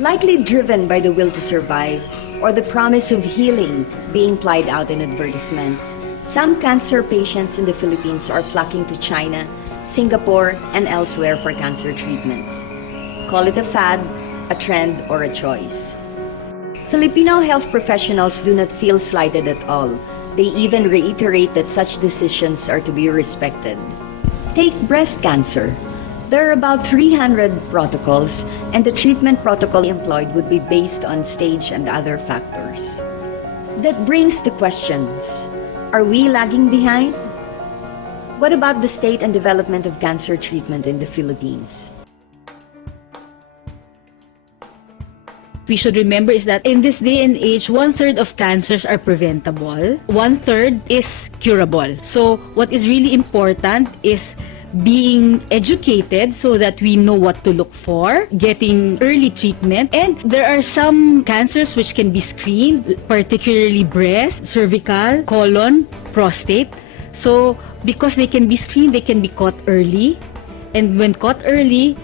likely driven by the will to survive or the promise of healing being plied out in advertisements. Some cancer patients in the Philippines are flocking to China, Singapore, and elsewhere for cancer treatments. Call it a fad, a trend, or a choice. Filipino health professionals do not feel slighted at all. They even reiterate that such decisions are to be respected. Take breast cancer. There are about 300 protocols, and the treatment protocol employed would be based on stage and other factors. That brings the questions. Are we lagging behind? What about the state and development of cancer treatment in the Philippines? We should remember is that in this day and age, 1/3 of cancers are preventable, 1/3 is curable. So what is really important is being educated so that we know what to look for, getting early treatment, and there are some cancers which can be screened, particularly breast, cervical, colon, prostate. So because they can be screened, they can be caught early, and when caught early,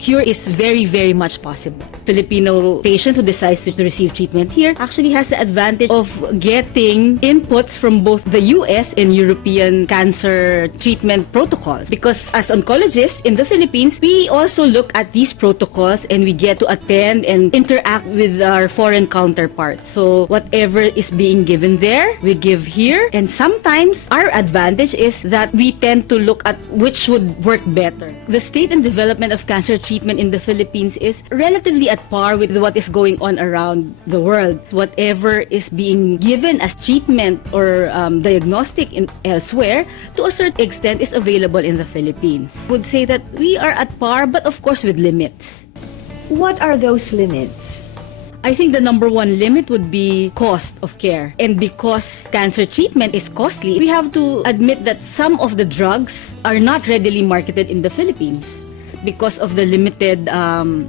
cure is very, very much possible. Filipino patient who decides to receive treatment here actually has the advantage of getting inputs from both the US and European cancer treatment protocols. Because as oncologists in the Philippines, we also look at these protocols and we get to attend and interact with our foreign counterparts. So whatever is being given there, we give here. And sometimes our advantage is that we tend to look at which would work better. The state and development of cancer treatment in the Philippines is relatively at par with what is going on around the world. Whatever is being given as treatment or diagnostic elsewhere, to a certain extent, is available in the Philippines. I would say that we are at par, but of course with limits. What are those limits? I think the number one limit would be cost of care. And because cancer treatment is costly, we have to admit that some of the drugs are not readily marketed in the Philippines because of the limited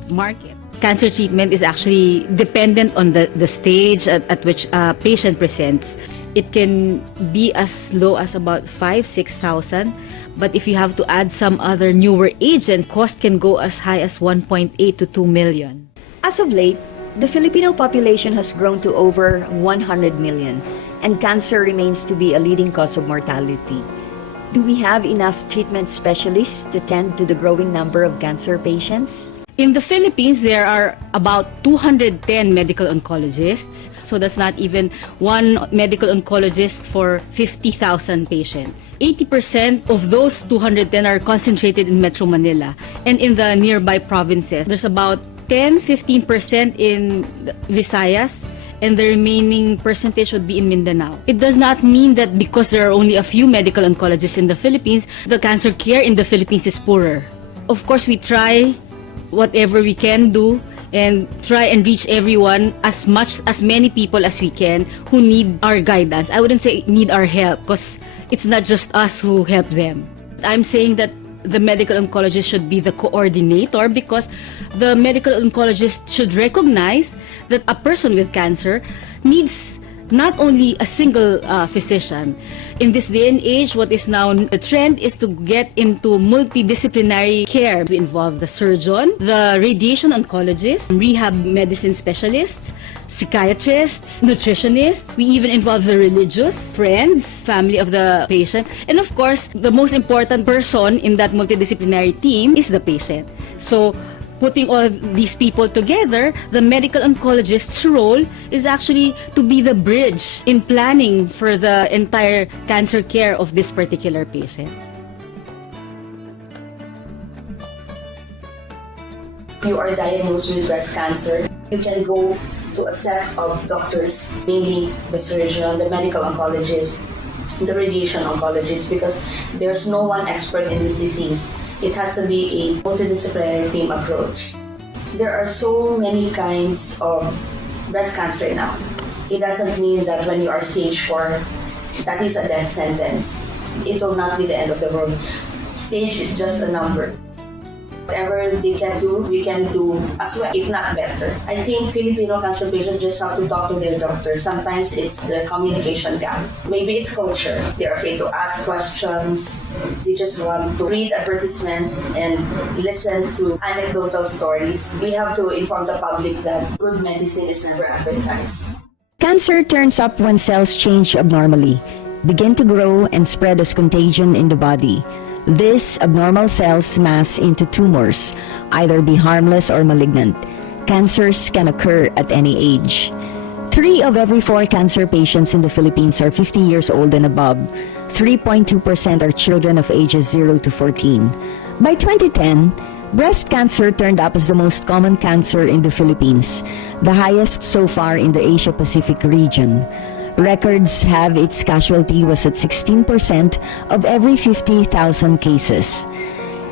market. Cancer treatment is actually dependent on the stage at which a patient presents. It can be as low as about 5,000-6,000, but if you have to add some other newer agents, cost can go as high as 1.8 to 2 million. As of late, the Filipino population has grown to over 100 million, and cancer remains to be a leading cause of mortality. Do we have enough treatment specialists to tend to the growing number of cancer patients? In the Philippines, there are about 210 medical oncologists. So that's not even one medical oncologist for 50,000 patients. 80% of those 210 are concentrated in Metro Manila. And in the nearby provinces, there's about 10-15% in Visayas, and the remaining percentage would be in Mindanao. It does not mean that because there are only a few medical oncologists in the Philippines, the cancer care in the Philippines is poorer. Of course, we try whatever we can do and try and reach everyone, as many people as we can who need our guidance. I wouldn't say need our help because it's not just us who help them. I'm saying that the medical oncologist should be the coordinator, because the medical oncologist should recognize that a person with cancer needs not only a single physician. In this day and age, what is now the trend is to get into multidisciplinary care. We involve the surgeon, the radiation oncologist, rehab medicine specialists, psychiatrists, nutritionists. We even involve the religious, friends, family of the patient. And of course, the most important person in that multidisciplinary team is the patient. So putting all these people together, the medical oncologist's role is actually to be the bridge in planning for the entire cancer care of this particular patient. You are diagnosed with breast cancer, you can go to a set of doctors, mainly the surgeon, the medical oncologist, the radiation oncologist, because there's no one expert in this disease. It has to be a multidisciplinary team approach. There are so many kinds of breast cancer now. It doesn't mean that when you are stage 4, that is a death sentence. It will not be the end of the world. Stage is just a number. Whatever they can do, we can do as well, if not better. I think Filipino cancer patients just have to talk to their doctor. Sometimes it's the communication gap. Maybe it's culture. They're afraid to ask questions. They just want to read advertisements and listen to anecdotal stories. We have to inform the public that good medicine is never advertised. Cancer turns up when cells change abnormally, begin to grow and spread as contagion in the body. These abnormal cells mass into tumors, either be harmless or malignant. Cancers can occur at any age. 3 of every 4 cancer patients in the Philippines are 50 years old and above. 3.2% are children of ages 0 to 14. By 2010, breast cancer turned up as the most common cancer in the Philippines, the highest so far in the Asia-Pacific region. Records have its casualty was at 16% of every 50,000 cases.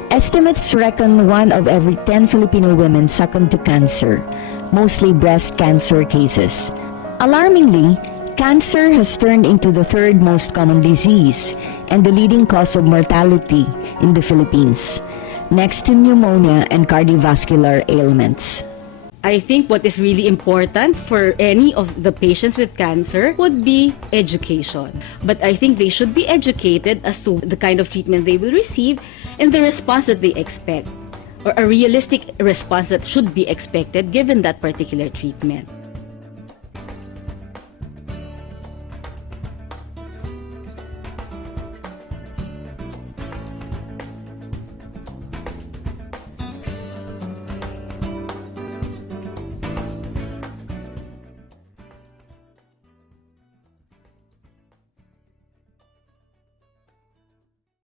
Estimates reckon 1 of every 10 Filipino women succumb to cancer, mostly breast cancer cases. Alarmingly, cancer has turned into the 3rd most common disease and the leading cause of mortality in the Philippines, next to pneumonia and cardiovascular ailments. I think what is really important for any of the patients with cancer would be education. But I think they should be educated as to the kind of treatment they will receive and the response that they expect, or a realistic response that should be expected given that particular treatment.